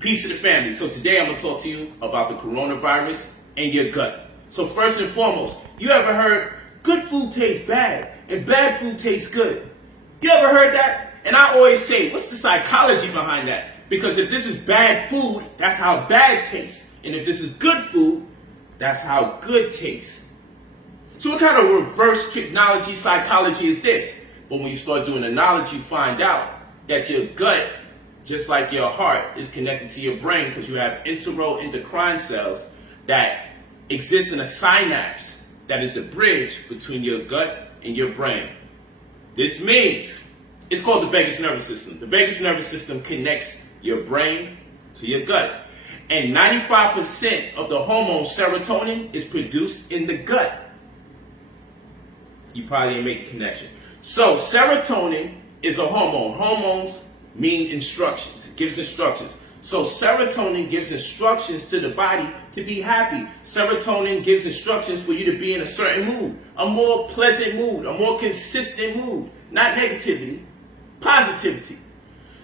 Peace to the family. So today I'm going to talk to you about the coronavirus and your gut. So first and foremost, you ever heard good food tastes bad and bad food tastes good? You ever heard that? And I always say, what's the psychology behind that? Because if this is bad food, that's how bad tastes. And if this is good food, that's how good tastes. So what kind of reverse technology psychology is this? But when you start doing the knowledge, you find out that your gut, just like your heart, is connected to your brain because you have enteroendocrine cells that exist in a synapse that is the bridge between your gut and your brain. This means it's called the vagus nervous system. The vagus nervous system connects your brain to your gut. And 95% of the hormone serotonin is produced in the gut. You probably didn't make the connection. So serotonin is a hormone. Hormones mean instructions. It gives instructions. So serotonin gives instructions to the body to be happy. Serotonin gives instructions for you to be in a certain mood, a more pleasant mood, a more consistent mood, not negativity, positivity.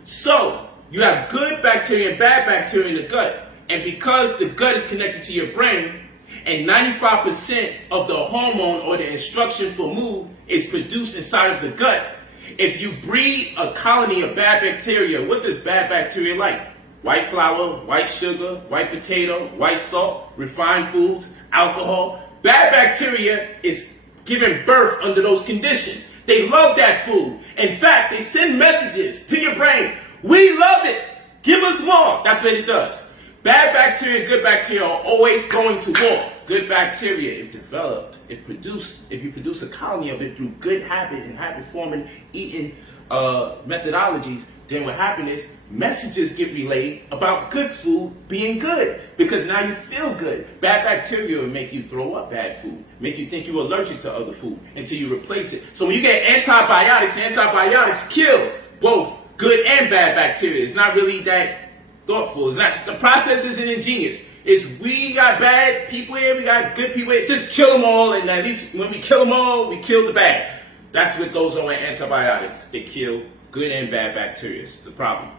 So you have good bacteria and bad bacteria in the gut. And because the gut is connected to your brain, and 95% of the hormone or the instruction for mood is produced inside of the gut, if you breed a colony of bad bacteria, what does bad bacteria like? White flour, white sugar, white potato, white salt, refined foods, alcohol. Bad bacteria is giving birth under those conditions. They love that food. In fact, they send messages to your brain. We love it. Give us more. That's what it does. Bad bacteria and good bacteria are always going to war. Good bacteria, if developed, if you produce a colony of it through good habit and habit-forming eating methodologies, then what happens is messages get relayed about good food being good because now you feel good. Bad bacteria will make you throw up bad food, make you think you're allergic to other food until you replace it. So when you get antibiotics kill both good and bad bacteria. It's not really that thoughtful. It's not, the process isn't ingenious. It's we got bad people here, we got good people here. Just kill them all, and at least when we kill them all, we kill the bad. That's what goes on with antibiotics. They kill good and bad bacteria. It's the problem.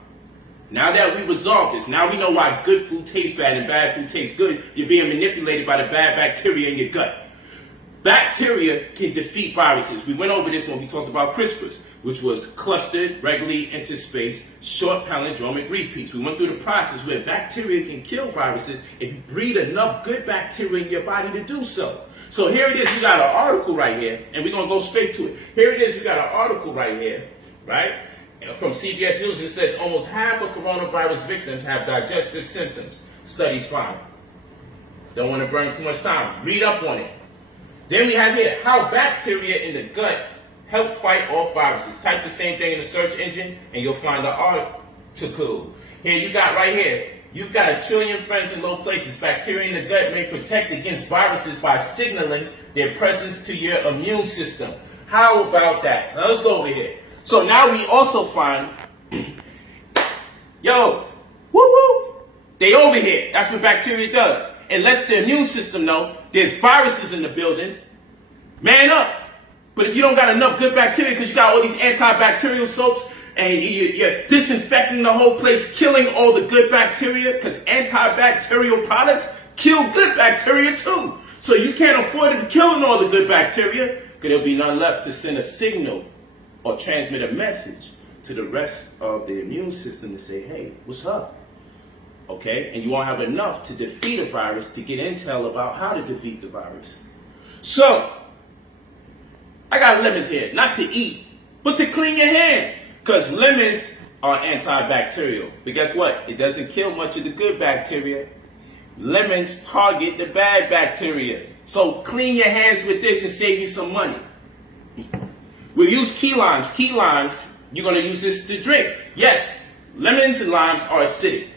Now that we resolved this, now we know why good food tastes bad and bad food tastes good. You're being manipulated by the bad bacteria in your gut. Bacteria can defeat viruses. We went over this when we talked about CRISPRs, which was clustered, regularly interspaced, short palindromic repeats. We went through the process where bacteria can kill viruses if you breed enough good bacteria in your body to do so. So here it is, we got an article right here, and we're going to go straight to it. Here it is, we got an article right here, right? From CBS News. It says almost half of coronavirus victims have digestive symptoms. Studies find. Don't want to burn too much time. Read up on it. Then we have here, how bacteria in the gut help fight off viruses. Type the same thing in the search engine and you'll find the article. Here you got right here. You've got 1 trillion friends in low places. Bacteria in the gut may protect against viruses by signaling their presence to your immune system. How about that? Now let's go over here. So now we also find, yo, woo-woo, they over here. That's what bacteria does. It lets the immune system know there's viruses in the building. Man up. But if you don't got enough good bacteria because you got all these antibacterial soaps and you're disinfecting the whole place, killing all the good bacteria because antibacterial products kill good bacteria too. So you can't afford to be killing all the good bacteria because there'll be none left to send a signal or transmit a message to the rest of the immune system to say, hey, what's up? Okay? And you won't have enough to defeat a virus to get intel about how to defeat the virus. So, I got lemons here, not to eat, but to clean your hands. Because lemons are antibacterial. But guess what? It doesn't kill much of the good bacteria. Lemons target the bad bacteria. So clean your hands with this and save you some money. We'll use key limes. Key limes, you're going to use this to drink. Yes, lemons and limes are acidic.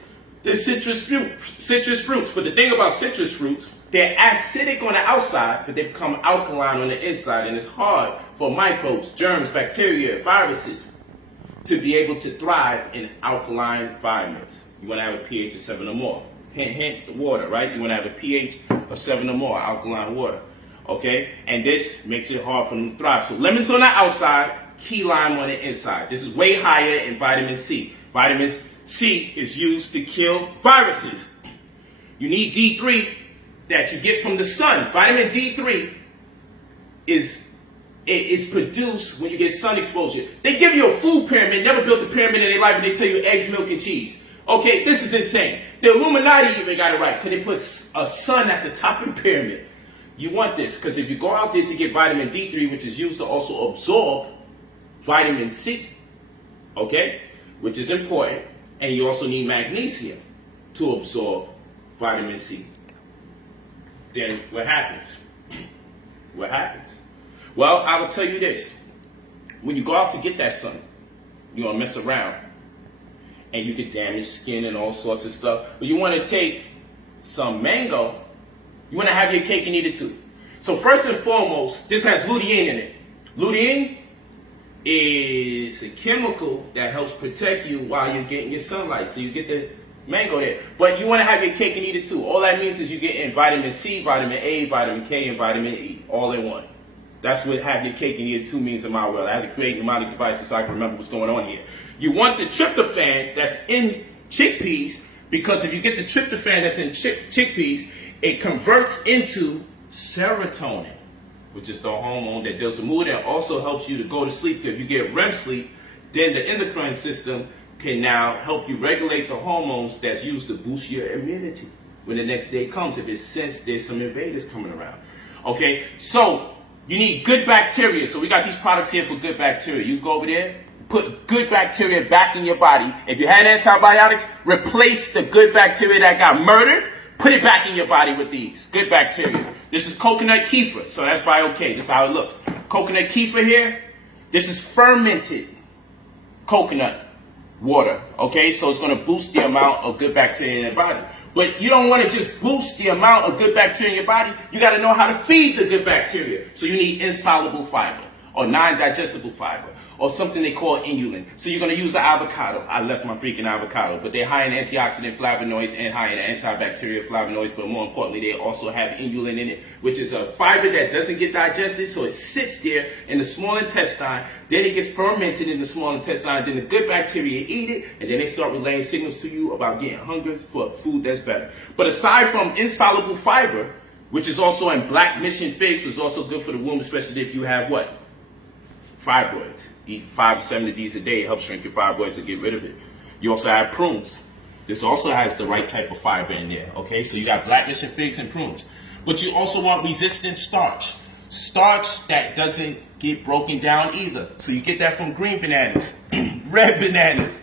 They're citrus fruits. But the thing about citrus fruits, they're acidic on the outside, but they become alkaline on the inside. And it's hard for microbes, germs, bacteria, viruses to be able to thrive in alkaline environments. You want to have a pH of 7 or more. Hint, hint, water, right? You want to have a pH of 7 or more, alkaline water. Okay? And this makes it hard for them to thrive. So lemons on the outside, key lime on the inside. This is way higher in vitamin C. Vitamins C is used to kill viruses. You need D3 that you get from the sun. Vitamin D3 is produced when you get sun exposure. They give you a food pyramid, never built a pyramid in their life, and they tell you eggs, milk, and cheese. Okay, this is insane. The Illuminati even got it right, because they put a sun at the top of the pyramid. You want this, because if you go out there to get vitamin D3, which is used to also absorb vitamin C, okay, which is important, and you also need magnesium to absorb vitamin C. Then what happens? What happens? Well, I will tell you this. When you go out to get that sun, you're going to mess around and you get damaged skin and all sorts of stuff. But you want to take some mango. You want to have your cake and eat it too. So first and foremost, this has lutein in it. Lutein is a chemical that helps protect you while you're getting your sunlight. So you get the mango there. But you want to have your cake and eat it too. All that means is you get in vitamin C, vitamin A, vitamin K, and vitamin E, all in one. That's what have your cake and eat it too means in my world. I had to create mnemonic devices so I can remember what's going on here. You want the tryptophan that's in chickpeas, because if you get the tryptophan that's in chickpeas, it converts into serotonin, which is the hormone that deals with mood and also helps you to go to sleep. If you get REM sleep, then the endocrine system can now help you regulate the hormones that's used to boost your immunity when the next day comes, if it senses there's some invaders coming around. Okay, so you need good bacteria. So we got these products here for good bacteria. You go over there, put good bacteria back in your body. If you had antibiotics, replace the good bacteria that got murdered, put it back in your body with these good bacteria. This is coconut kefir, so that's okay. This is how it looks. Coconut kefir here, this is fermented coconut water, okay? So it's going to boost the amount of good bacteria in your body. But you don't want to just boost the amount of good bacteria in your body. You got to know how to feed the good bacteria. So you need insoluble fiber or non-digestible fiber or something they call inulin. So you're going to use the avocado. I left my freaking avocado. But they're high in antioxidant flavonoids and high in antibacterial flavonoids. But more importantly, they also have inulin in it, which is a fiber that doesn't get digested. So it sits there in the small intestine. Then it gets fermented in the small intestine. Then the good bacteria eat it. And then they start relaying signals to you about getting hungry for food that's better. But aside from insoluble fiber, which is also in black mission figs, which is also good for the womb, especially if you have what? Fibroids. Eat 5 to 7 of these a day. It helps shrink your fibroids and get rid of it. You also have prunes. This also has the right type of fiber in there. Okay, so you got black mission figs and prunes. But you also want resistant starch. Starch that doesn't get broken down either. So you get that from green bananas, red bananas,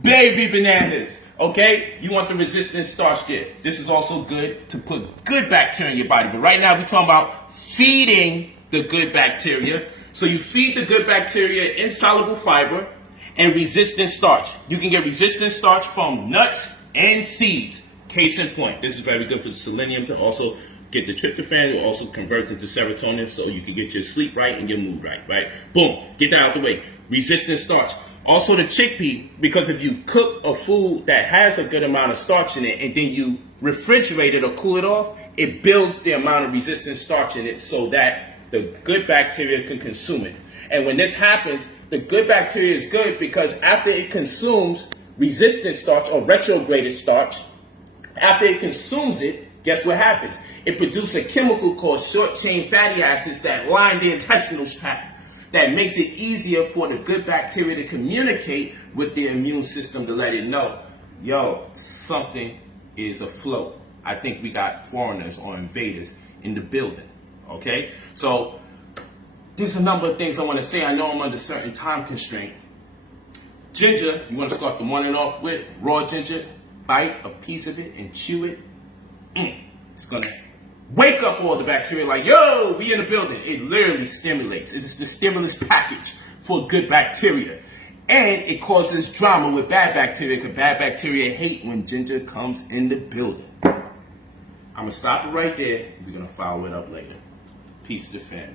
baby bananas. Okay, you want the resistant starch there. This is also good to put good bacteria in your body. But right now we're talking about feeding the good bacteria. So you feed the good bacteria insoluble fiber and resistant starch. You can get resistant starch from nuts and seeds. Case in point, this is very good for selenium to also get the tryptophan. It also converts into serotonin so you can get your sleep right and your mood right, right? Boom, get that out the way. Resistant starch. Also the chickpea, because if you cook a food that has a good amount of starch in it and then you refrigerate it or cool it off, it builds the amount of resistant starch in it so that the good bacteria can consume it. And when this happens, the good bacteria is good because after it consumes resistant starch or retrograded starch, after it consumes it, guess what happens? It produces a chemical called short-chain fatty acids that line the intestinal tract. That makes it easier for the good bacteria to communicate with the immune system to let it know, yo, something is afloat. I think we got foreigners or invaders in the building. Okay, so there's a number of things I want to say. I know I'm under certain time constraint. Ginger, you want to start the morning off with raw ginger. Bite a piece of it and chew it. It's going to wake up all the bacteria like, yo, we in the building. It literally stimulates. It's the stimulus package for good bacteria. And it causes drama with bad bacteria because bad bacteria hate when ginger comes in the building. I'm going to stop it right there. We're going to follow it up later. Peace to the family.